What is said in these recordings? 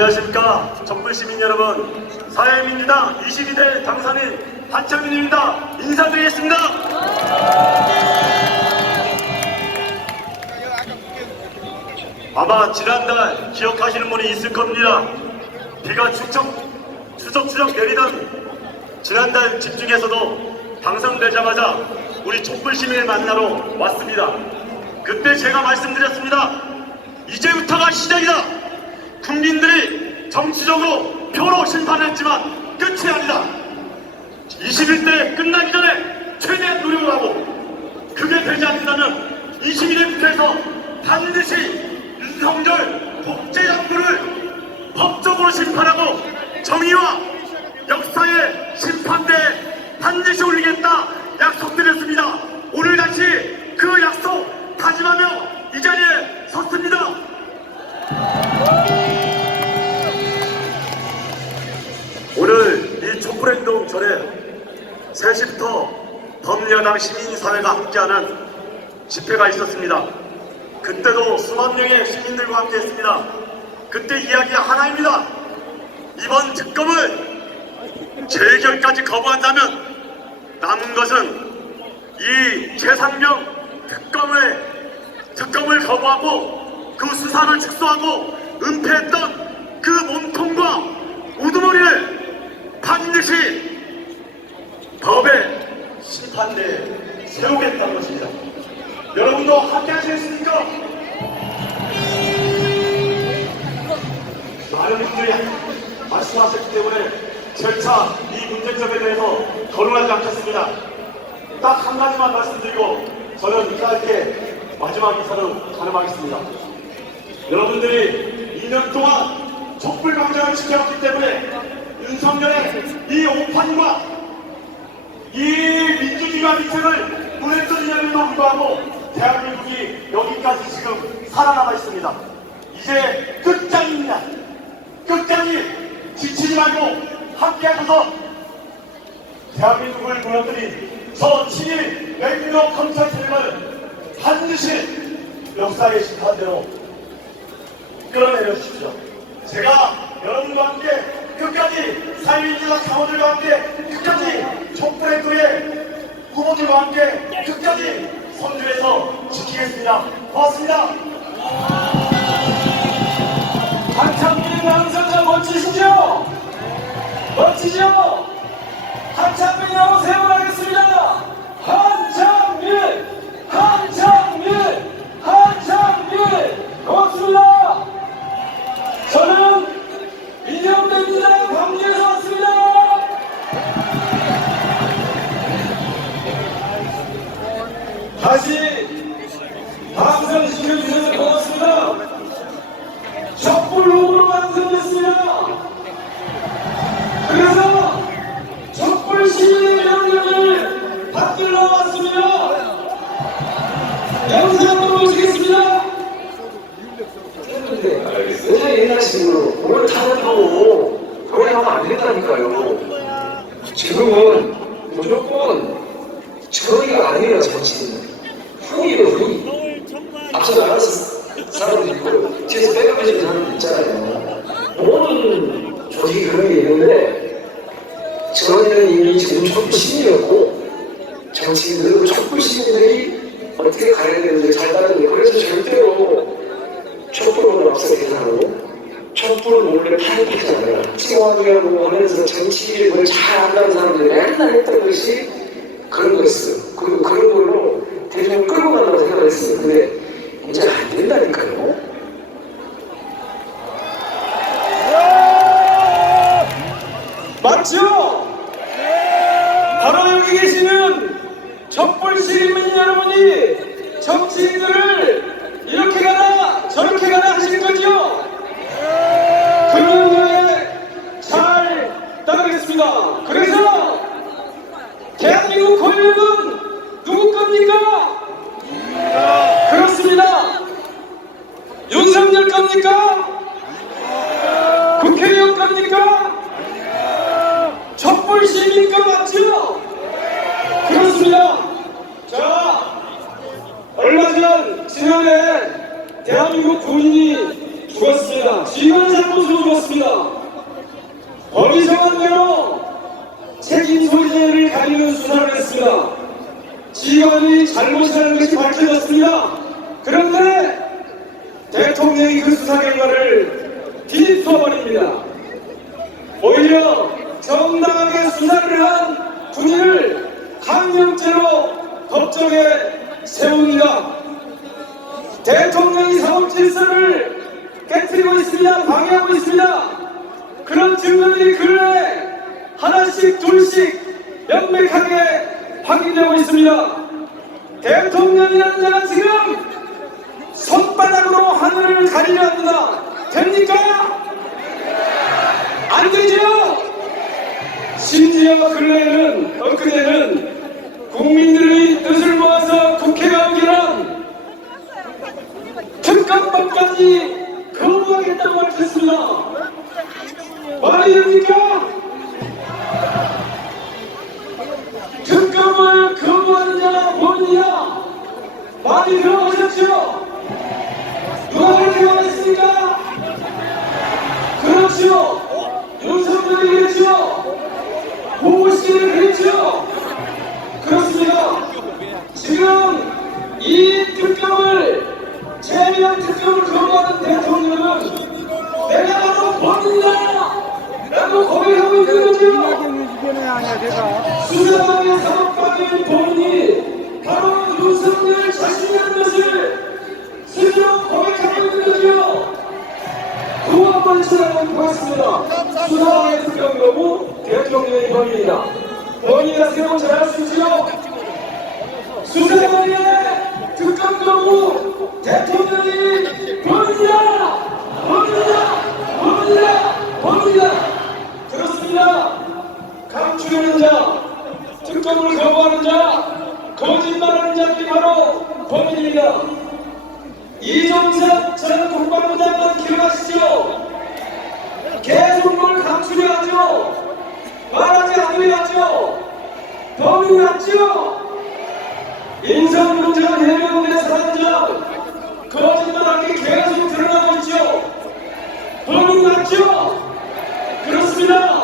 안녕하십니까. 정부 시민 여러분 사회민주당 22대 당선인 한창민입니다. 인사드리겠습니다. 아마 지난달 기억하시는 분이 있을 겁니다. 비가 추적 추적 추적 내리던 지난달 집중에서도 당선되자마자 우리 촛불 시민을 만나러 왔습니다. 그때 제가 말씀드렸습니다. 이제부터가 시작이다 국민들이 정치적으로 표로 심판했지만 끝이 아니다. 21대 끝나기 전에 최대한 노력을 하고 그게 되지 않는다면 21대부터해서 반드시 윤석열 독재정부를 법적으로 심판하고 정의와 역사의 심판대에 반드시 올리겠다 약속드렸습니다. 오늘 다시 그 약속 다짐하며 이 자리에 섰습니다. 전에 3시부터 범여당 시민사회가 함께하는 집회가 있었습니다. 그때도 수만 명의 시민들과 함께 했습니다. 그때 이야기가 하나입니다. 이번 특검을 재결까지 거부한다면 남은 것은 이 최상명 특검을 특검을 거부하고 그 수사를 축소하고 은폐했던 그 몸통과 우두머리를 반드시 법의 심판대에 세우겠다는 것입니다. 여러분도 함께 하시겠습니까? 많은 분들이 말씀하셨기 때문에 절차 이 문제점에 대해서 거론하지 않겠습니다. 딱 한 가지만 말씀드리고 저는 짧게 마지막 인사로 가름하겠습니다. 여러분들이 2년 동안 촛불 광장을 지켜왔기 때문에 윤석열의 이 오판과 이 민주주의와 미생을 보냈던 이야기도 불구하고 대한민국이 여기까지 지금 살아남아 있습니다. 이제 끝장입니다. 끝까지 지치지 말고 함께 하셔서 대한민국을 무너뜨린 저 친일 맹력 검찰 세력을 반드시 역사의 심판대로 끌어내려 주십시오. 제가 여러분과 함께 끝까지 사회민주당 사원들과 함께 끝까지 촛불의 후보들과 함께 끝까지 선두에서 지키겠습니다. 고맙습니다. 한창민 당선자 멋지시죠? 멋지죠? 한창민 나오 세워하겠습니다. 왜 옛날 식으로 뭘 타협하고 그렇게 하면 안 된다니까요. 지금은 무조건 저희가 아니에요, 정치인은. 후이에요, 후이. 앞서 나가서 사람들이 있고, 뒤에서 빼가면서 사람들 있잖아요. 모든 조직이 그런 게 있는데, 저희는 이미 지금 촛불 시민이었고, 정치인들은 촛불 시민들이 어떻게 가야 되는지 잘 따르는 거예요. 그래서 절대로 촛불을 앞서 계산하고 촛불을 몰래 타협하잖아요. 찍어가지고 하면서 정치를 잘 안다는 사람들이 맨날 했던 것이 그런 거였어요. 그리고 그런 걸로 대중을 끌고 간다고 생각을 했어요. 근데 이제 안 된다니까요. 맞죠? 바로 여기 계시는 촛불 시민 여러분이 정치인들을 그런 거에 잘 따르겠습니다. 그래서 대한민국 권력은 누구 겁니까? 그렇습니다. 윤석열 겁니까? 국회의원 겁니까? 촛불 시민과 맞죠? 그렇습니다. 자, 얼마 전 지난해 대한민국 군인이 죽었습니다. 지휘관 잘못으로 죽었습니다. 법이 정한 대로 책임 소재를 가리는 수사를 했습니다. 지휘관이 잘못하는 것이 밝혀졌습니다. 그런데 대통령이 그 수사 결과를 뒤집어버립니다. 오히려 정당하게 수사를 한 군인을 항명죄로 법정에 세웁니다. 대통령이 사법 질서를 깨뜨리고 있습니다. 방해하고 있습니다. 그런 증거들이 근래 하나씩 둘씩 명백하게 확인되고 있습니다. 대통령이라는 자가 지금 손바닥으로 하늘을 가리려 합니다. 됩니까? 안 되죠? 심지어 근래에는 엊그제는 국민들의 뜻을 모아서 국회가 의결한 특검법까지 이 특검을 제명 특검을 거부하는 대통령은 내가 바로 범인다. 라고 고백하고 있는 거죠. 수사방의 사법방의 본인이 바로 윤석열 자신이라는 것을 스스로 고백하고 있는 거죠. 구원만 수사하고 고맙습니다. 수사방의 특검 거부 대통령의 범인이다. 본인이라 세고 잘할 수 있지요. 수사방의 특검 거부 대통령이 범인이다. 범인이다. 범인이다. 범인이다. 그렇습니다. 감추려는 자, 특검을 거부하는 자, 거짓말하는 자들이 바로 범인입니다. 이종석 전 국방부 장관 기억하시죠? 계속 뭘 감추려 하죠? 말하지 않으려 하죠? 범인 맞죠? 인성공장 해명대 사단장 거짓말하기 계속 드러나고 있죠? 범인 맞죠? 그렇습니다.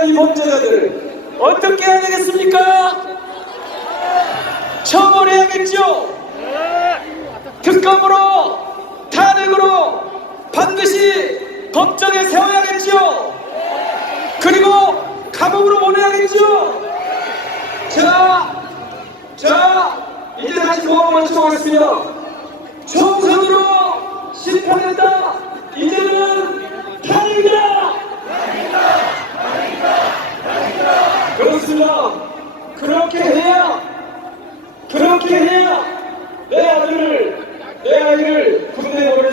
저지한 이 범죄자들 어떻게 해야 되겠습니까? 처벌해야겠죠? 특검으로 탄핵으로 반드시 법정에 세워야겠죠? 그리고 감옥으로 보내야겠죠? 자, 자, 이제 다시 보험을 청하겠습니다. 총선으로 심판했다. 이제는 탄핵이다. 있습니다. 그렇게 해야 그렇게 해야 내 아들을 내 아이를 군대 보낼